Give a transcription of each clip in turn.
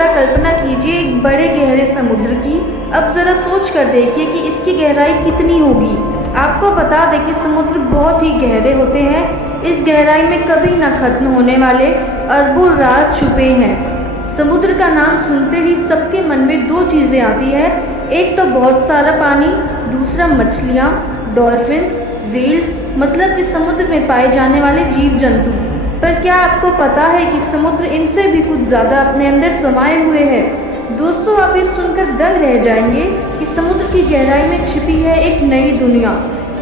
ज़रा कल्पना कीजिए एक बड़े गहरे समुद्र की। अब ज़रा सोच कर देखिए कि इसकी गहराई कितनी होगी। आपको बता दें कि समुद्र बहुत ही गहरे होते हैं। इस गहराई में कभी न खत्म होने वाले अरबों राज छुपे हैं। समुद्र का नाम सुनते ही सबके मन में दो चीज़ें आती है, एक तो बहुत सारा पानी, दूसरा मछलियाँ, डॉल्फिन्स, व्हेल्स, मतलब कि समुद्र में पाए जाने वाले जीव जंतु। पर क्या आपको पता है कि समुद्र इनसे भी कुछ ज़्यादा अपने अंदर समाये हुए है। दोस्तों, आप ये सुनकर दंग रह जाएंगे कि समुद्र की गहराई में छिपी है एक नई दुनिया।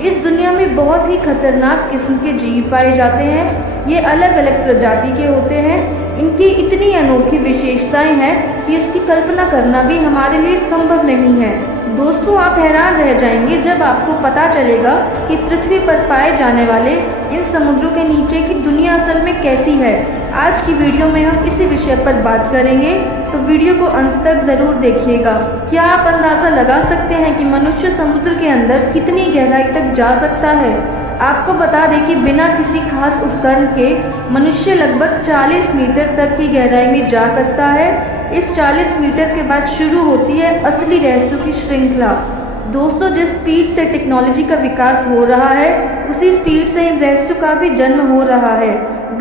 इस दुनिया में बहुत ही खतरनाक किस्म के जीव पाए जाते हैं। ये अलग अलग प्रजाति के होते हैं। इनकी इतनी अनोखी विशेषताएं हैं कि उसकी कल्पना करना भी हमारे लिए संभव नहीं है। दोस्तों, आप हैरान रह जाएंगे जब आपको पता चलेगा कि पृथ्वी पर पाए जाने वाले इन समुद्रों के नीचे की दुनिया असल में कैसी है। आज की वीडियो में हम इसी विषय पर बात करेंगे, तो वीडियो को अंत तक ज़रूर देखिएगा। क्या आप अंदाज़ा लगा सकते हैं कि मनुष्य समुद्र के अंदर कितनी गहराई तक जा सकता है? आपको बता दें कि बिना किसी खास उपकरण के मनुष्य लगभग 40 मीटर तक की गहराई में जा सकता है। इस 40 मीटर के बाद शुरू होती है असली रहस्यों की श्रृंखला। दोस्तों, जिस स्पीड से टेक्नोलॉजी का विकास हो रहा है, उसी स्पीड से इन रहस्यों का भी जन्म हो रहा है।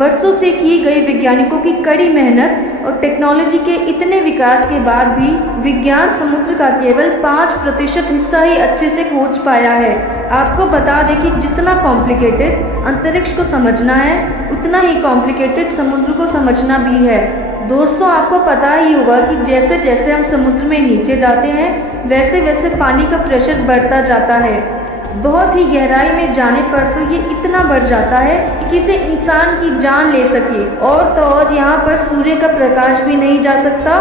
वर्षों से की गई वैज्ञानिकों की कड़ी मेहनत और टेक्नोलॉजी के इतने विकास के बाद भी विज्ञान समुद्र का केवल 5% हिस्सा ही अच्छे से खोज पाया है। आपको बता दें कि जितना कॉम्प्लिकेटेड अंतरिक्ष को समझना है, उतना ही कॉम्प्लिकेटेड समुद्र को समझना भी है। दोस्तों, आपको पता ही होगा कि जैसे जैसे हम समुद्र में नीचे जाते हैं, वैसे वैसे पानी का प्रेशर बढ़ता जाता है। बहुत ही गहराई में जाने पर तो ये इतना बढ़ जाता है कि किसी इंसान की जान ले सके। और तो और यहाँ पर सूर्य का प्रकाश भी नहीं जा सकता।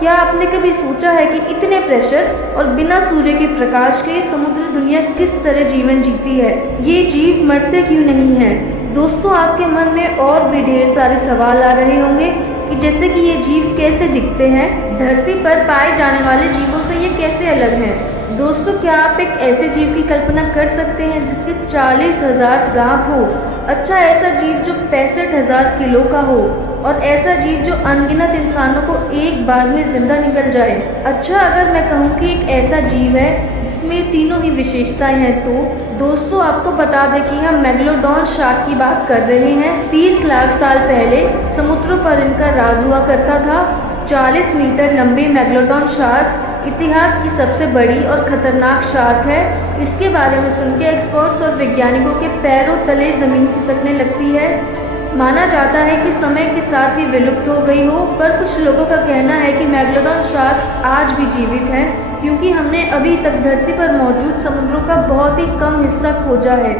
क्या आपने कभी सोचा है कि इतने प्रेशर और बिना सूर्य के प्रकाश के समुद्र दुनिया किस तरह जीवन जीती है? ये जीव मरते क्यों नहीं हैं? दोस्तों, आपके मन में और भी ढेर सारे सवाल आ रहे होंगे कि जैसे कि ये जीव कैसे दिखते हैं, धरती पर पाए जाने वाले जीवों से ये कैसे अलग हैं। दोस्तों, क्या आप एक ऐसे जीव की कल्पना कर सकते हैं जिसके 40,000 दांत हो? अच्छा, ऐसा जीव जो 65,000 किलो का हो, और ऐसा जीव जो अनगिनत इंसानों को एक बार में जिंदा निकल जाए। अच्छा, अगर मैं कहूँ कि एक ऐसा जीव है जिसमें तीनों ही विशेषताएं हैं, तो दोस्तों आपको बता दें कि हम मेगलोडॉन शार्क की बात कर रहे हैं। 30 लाख साल पहले समुद्रों पर इनका राज हुआ करता था। 40 मीटर लंबे मेगलोडॉन शार्क इतिहास की सबसे बड़ी और खतरनाक शार्क है। इसके बारे में सुन के एक्सपर्ट्स और वैज्ञानिकों के पैरों तले जमीन खिसकने लगती है। माना जाता है कि समय के साथ ही विलुप्त हो गई हो, पर कुछ लोगों का कहना है कि मेगलोडॉन शार्क्स आज भी जीवित हैं, क्योंकि हमने अभी तक धरती पर मौजूद समुद्रों का बहुत ही कम हिस्सा खोजा है।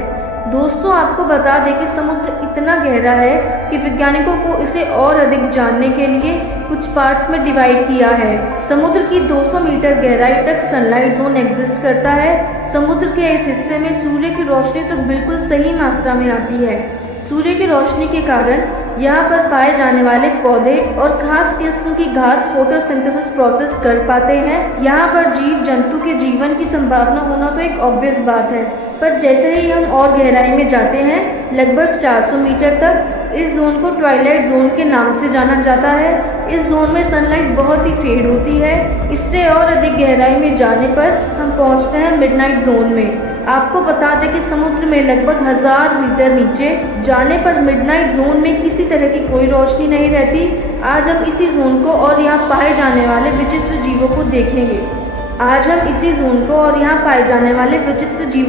दोस्तों, आपको बता दें कि समुद्र इतना गहरा है कि वैज्ञानिकों को इसे और अधिक जानने के लिए कुछ पार्ट्स में डिवाइड किया है। समुद्र की 200 मीटर गहराई तक सनलाइट जोन एग्जिस्ट करता है। समुद्र के इस हिस्से में सूर्य की रोशनी तो बिल्कुल सही मात्रा में आती है। सूर्य की रोशनी के कारण यहाँ पर पाए जाने वाले पौधे और खास किस्म की घास फोटोसिंथेसिस प्रोसेस कर पाते हैं। यहाँ पर जीव जंतु के जीवन की संभावना होना तो एक ऑब्वियस बात है, पर जैसे ही हम और गहराई में जाते हैं, लगभग 400 मीटर तक, इस जोन को ट्वाइलाइट जोन के नाम से जाना जाता है। इस जोन में सनलाइट बहुत ही फेड होती है। इससे और अधिक गहराई में जाने पर हम पहुंचते हैं मिडनाइट जोन में। आपको बता दें कि समुद्र में लगभग 1000 मीटर नीचे जाने पर मिडनाइट जोन में किसी तरह की कोई रोशनी नहीं रहती। आज हम इसी जोन को और यहाँ पाए जाने वाले विचित्र जीवों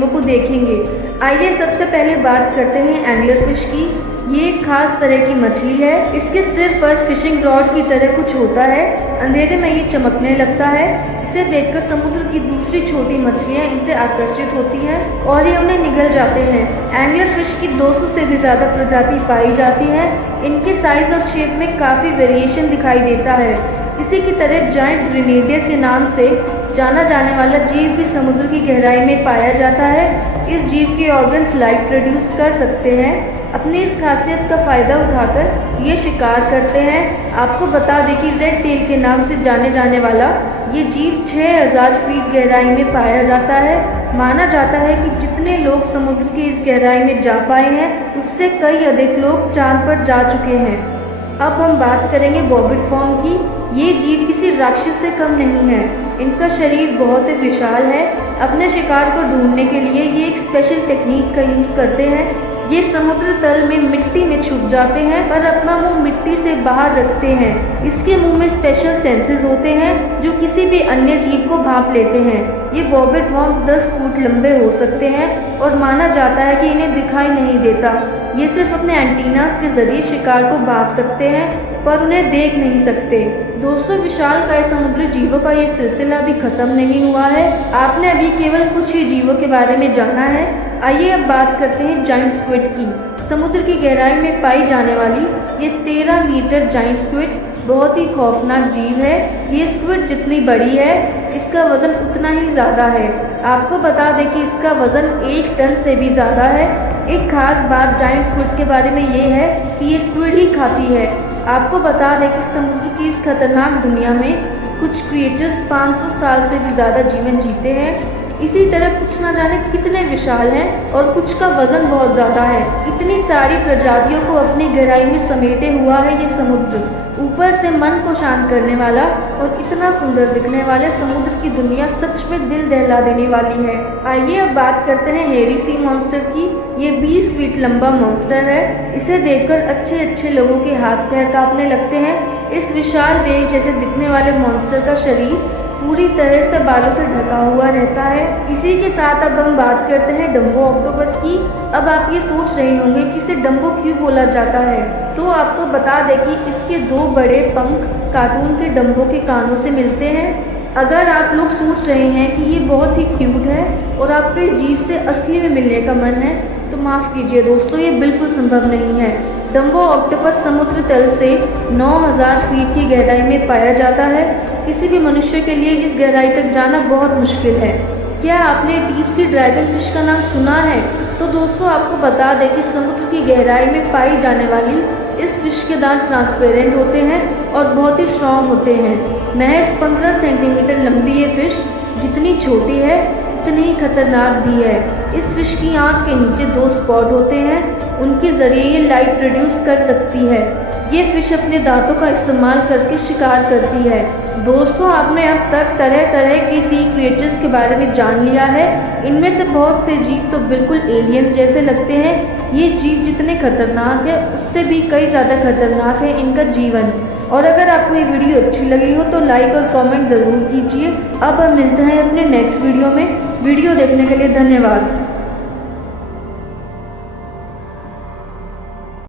को देखेंगे। आइए सबसे पहले बात करते हैं एंगलर फिश की। ये एक खास तरह की मछली है। इसके सिर पर फिशिंग रॉड की तरह कुछ होता है। अंधेरे में ये चमकने लगता है। इसे देखकर समुद्र की दूसरी छोटी मछलियाँ इनसे आकर्षित होती हैं और ये उन्हें निगल जाते हैं। एंगलर फिश की 200 से भी ज़्यादा प्रजाति पाई जाती हैं। इनके साइज और शेप में काफ़ी वेरिएशन दिखाई देता है। इसी की तरह जायंट ग्रेनेडियर के नाम से जाना जाने वाला जीव भी समुद्र की गहराई में पाया जाता है। इस जीव के ऑर्गन्स लाइट प्रोड्यूस कर सकते हैं। अपनी इस खासियत का फ़ायदा उठाकर ये शिकार करते हैं। आपको बता दें कि रेड टेल के नाम से जाने जाने वाला ये जीव 6000 फीट गहराई में पाया जाता है। माना जाता है कि जितने लोग समुद्र की इस गहराई में जा पाए हैं, उससे कई अधिक लोग चांद पर जा चुके हैं। अब हम बात करेंगे बॉबिट फॉर्म की। ये जीव किसी राक्षस से कम नहीं है। इनका शरीर बहुत ही विशाल है। अपने शिकार को ढूंढने के लिए ये एक स्पेशल टेक्निक का यूज़ करते हैं। ये समुद्र तल में मिट्टी में छुप जाते हैं पर अपना मुंह मिट्टी से बाहर रखते हैं। इसके मुंह में स्पेशल सेंसेस होते हैं जो किसी भी अन्य जीव को भांप लेते हैं। ये बॉबिट वॉर्म 10 फुट लंबे हो सकते हैं और माना जाता है कि इन्हें दिखाई नहीं देता। ये सिर्फ अपने एंटीनास के जरिए शिकार को भांप सकते हैं पर उन्हें देख नहीं सकते। दोस्तों, विशालकाय समुद्री जीवों का ये सिलसिला अभी खत्म नहीं हुआ है। आपने अभी केवल कुछ ही जीवों के बारे में जाना है। आइए अब बात करते हैं जाइंट स्क्विड की। समुद्र की गहराई में पाई जाने वाली ये 13 मीटर जाइंट स्क्विड बहुत ही खौफनाक जीव है। ये स्क्विड जितनी बड़ी है इसका वजन उतना ही ज़्यादा है। आपको बता दें कि इसका वजन 1 टन से भी ज़्यादा है। एक खास बात जाइंट स्क्विड के बारे में ये है कि ये स्क्विड ही खाती है। आपको बता दें कि समुद्र की इस खतरनाक दुनिया में कुछ क्रिएचर्स 500 साल से भी ज़्यादा जीवन जीते हैं। इसी तरह कुछ ना जाने कितने विशाल हैं और कुछ का वजन बहुत ज़्यादा है। इतनी सारी प्रजातियों को अपनी गहराई में समेटे हुआ है ये समुद्र। ऊपर से मन को शांत करने वाला और इतना सुंदर दिखने वाले समुद्र की दुनिया सच में दिल दहला देने वाली है। आइए अब बात करते हैं हेरी सी मॉन्स्टर की। ये 20 फीट लंबा मॉन्स्टर है। इसे देखकर अच्छे अच्छे लोगों के हाथ पैर कांपने लगते हैं। इस विशाल वेग जैसे दिखने वाले मॉन्स्टर का शरीर पूरी तरह से बालों से ढका हुआ रहता है। इसी के साथ अब हम बात करते हैं डम्बो ऑक्टोपस की। अब आप ये सोच रहे होंगे कि इसे डम्बो क्यों बोला जाता है, तो आपको बता दें कि इसके 2 बड़े पंख कार्टून के डम्बो के कानों से मिलते हैं। अगर आप लोग सोच रहे हैं कि ये बहुत ही क्यूट है और आपको इस जीव से असली में मिलने का मन है, तो माफ़ कीजिए दोस्तों, ये बिल्कुल संभव नहीं है। डम्बो ऑक्टोपस समुद्र तल से 9000 फीट की गहराई में पाया जाता है। किसी भी मनुष्य के लिए इस गहराई तक जाना बहुत मुश्किल है। क्या आपने डीप सी ड्रैगन फिश का नाम सुना है? तो दोस्तों, आपको बता दें कि समुद्र की गहराई में पाई जाने वाली इस फिश के दांत ट्रांसपेरेंट होते हैं और बहुत ही स्ट्रॉन्ग होते हैं। महज 15 सेंटीमीटर लंबी ये फिश जितनी छोटी है उतनी ही खतरनाक भी है। इस फिश की आंख के नीचे 2 स्पॉट होते हैं। उनके जरिए ये लाइट प्रोड्यूस कर सकती है। ये फिश अपने दांतों का इस्तेमाल करके शिकार करती है। दोस्तों, आपने अब तक तरह तरह के सी क्रिएचर्स के बारे में जान लिया है। इनमें से बहुत से जीव तो बिल्कुल एलियंस जैसे लगते हैं। ये जीव जितने खतरनाक है उससे भी कई ज़्यादा खतरनाक है इनका जीवन। और अगर आपको ये वीडियो अच्छी लगी हो तो लाइक और कमेंट ज़रूर कीजिए। अब हम मिलते हैं अपने नेक्स्ट वीडियो में। वीडियो देखने के लिए धन्यवाद।